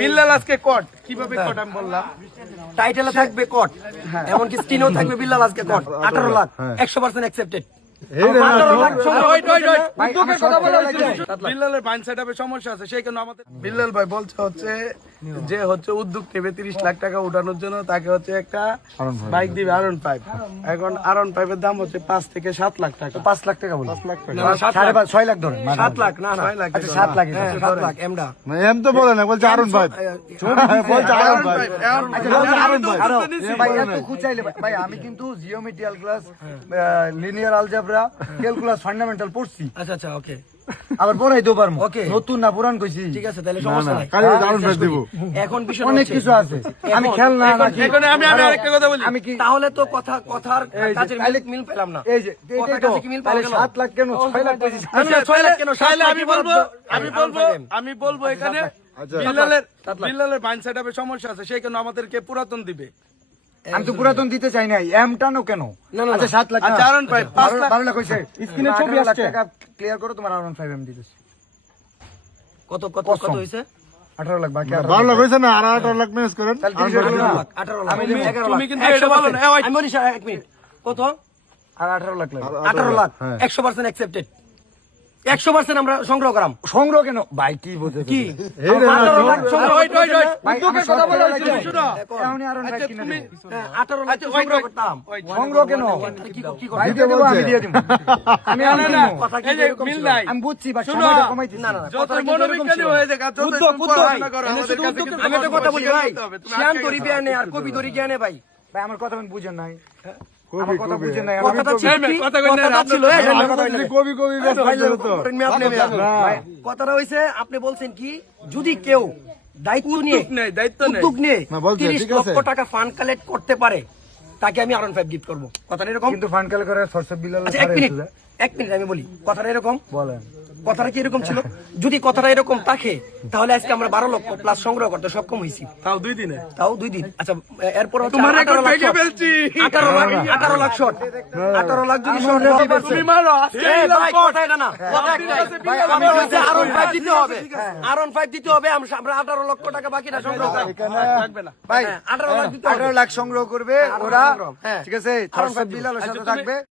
বিল্লাল আজকে কট কিভাবে কট আমি বললাম টাইটেলে থাকবে কট, এমনকি স্ক্রিনেও থাকবে বিল্লাল আজকে কট 18 লাখ 100% অ্যাকসেপ্টেড। বিল্লালের বাইন সেটআপে সমস্যা আছে, সেই কারণে আমাদের বিল্লাল ভাই বলছে হচ্ছে যে হচ্ছে উদ্যোগ নেবে 30 লাখ টাকা উঠানোর জন্য, তাকে হচ্ছে একটা বাইক দিবে আরন 5। এখন আরন 5 এর দাম হচ্ছে 5 থেকে 7 লাখ টাকা। 5 লাখ টাকা বলি, 5 লাখ টাকা 6 লাখ ধরেন, 7 লাখ না না 7 লাখ, 7 লাখ এমডা এম তো বলে না, বলছে আরুন ভাই, বলছে আরুন ভাই, ভাই এত খুচাইলে ভাই আমি কিন্তু জিওমেট্রিয়াল ক্লাস, লিনিয়ার অলজেব্রা, ক্যালকুলাস ফান্ডামেন্টাল পড়ছি। আচ্ছা আচ্ছা ওকে, আবার পড়াইতেও পারবো, ওকে নতুন না পুরান কইছি, ঠিক আছে তাহলে সমস্যা নাই। কালি আরুন ভাই দিব। এখন বিষয় অনেক কিছু আছে, আমি খেল না নাকি এখন আমি আরেকটা কথা বলি, আমি কি তাহলে তো কথার কাজের মিল পেলাম না। এই যে কথার কাছে কি মিল পাওয়া গেল? 7 লাখ কেন 6 লাখ কইছি, আচ্ছা 6 লাখ কেন? তাহলে আমি বলবো এখানে বিল্লালের বাইন সেটআপে সমস্যা আছে, সেই কারণে আমাদেরকে পুরাতন দিবে। আমি তো পুরাতন দিতে চাই নাই, এমটানো কেন? আচ্ছা 7 লাখ, আচ্ছা আরন ভাই 5 লাখ 12 লাখ কইছে, স্ক্রিনে ছবি আসছে, টাকা ক্লিয়ার করো, তোমার আরন 5 এম দিতেছি। কত কত কত হইছে? 18 লাখ বাকি 12 লাখ হয়েছে না, আর 18 লাখ ম্যানেজ করেন। 18 লাখ আমি 11 লাখ, তুমি কিন্তু এটা বলো না। আমি বলি এক মিনিট, কত? আর 18 লাখ লাগবে। 18 লাখ 100% অ্যাকসেপ্টেড। 100% আমরা সংগ্রহ করাম। সংগ্রহ কেন ভাই, কি বলতে কি এই রে না, 18 লাখ সংগ্রহ ওই উদ্যোগের কথা বলা হয়েছিল, শুনো এখনই আরন ভাই কিনে তুমি দেব। 18 লাখ সংগ্রহ করতাম। সংগ্রহ কেন কি ভাই করতে? দিয়ে দেব, আমি দিয়ে দিব, আমি না আনি না দিব। কথা কি এরকম মিল নাই। আমি বুঝছি বা শুনো, সময়টা কমাইতেছি। না না যত মনোবিজ্ঞানী হয়ে যায় যত পড়াশোনা করো আমাদের কাছে কিন্তু আমি একটা কথা বলি ভাই, শ্যাম তরি জ্ঞানে আর কবি তরি জ্ঞানে ভাই। ভাই আমার কথা আপনি বুঝেন নাই, আমার কথা বুঝেন নাই, কথাটা ছিল কি? কথাটা ছিল কবি কবি ব্যস্ত হয়ে তো। ভাই, কথাটা হইছে আপনি বলছেন কি, যদি কেউ দায়িত্ব নিয়ে উদ্যোগ নিয়ে না, বলছে, 30 ঠিক আছে। লক্ষ টাকা ফান্ড কালেক্ট করতে পারে, তাকে আমি আরন 5 গিফট করবো। কথাটা এরকম? কিন্তু ফান কাল করে সরসব বিল্লাল আচ্ছা এক মিনিট আমি বলি, কথাটা এরকম? বলেন। কথাটা কি এরকম ছিল? যদি কথাটা এরকম থাকে তাহলে আজকে আমরা 12 লক্ষ প্লাস সংগ্রহ করতে সক্ষম হয়েছি, তাও 2 দিন। আচ্ছা এরপর হচ্ছে 18 লাখ শট। 18 লাখ শট, 18 লাখ যদি শট তুমি মারো আজকে ভাই, কথা এটা না, কথা একটাই ভাই, আমরা হচ্ছে আরন 5 দিতে হবে, আরন 5 দিতে হবে, আমরা 18 লক্ষ টাকা বাকিটা সংগ্রহ করব। লাগবে না ভাই 18 লাখ দিতে হবে, 18 লাখ সংগ্রহ করবে ওরা, হ্যাঁ। ঠিক আছে, সরসব বিল্লালের সাথে থাকবে।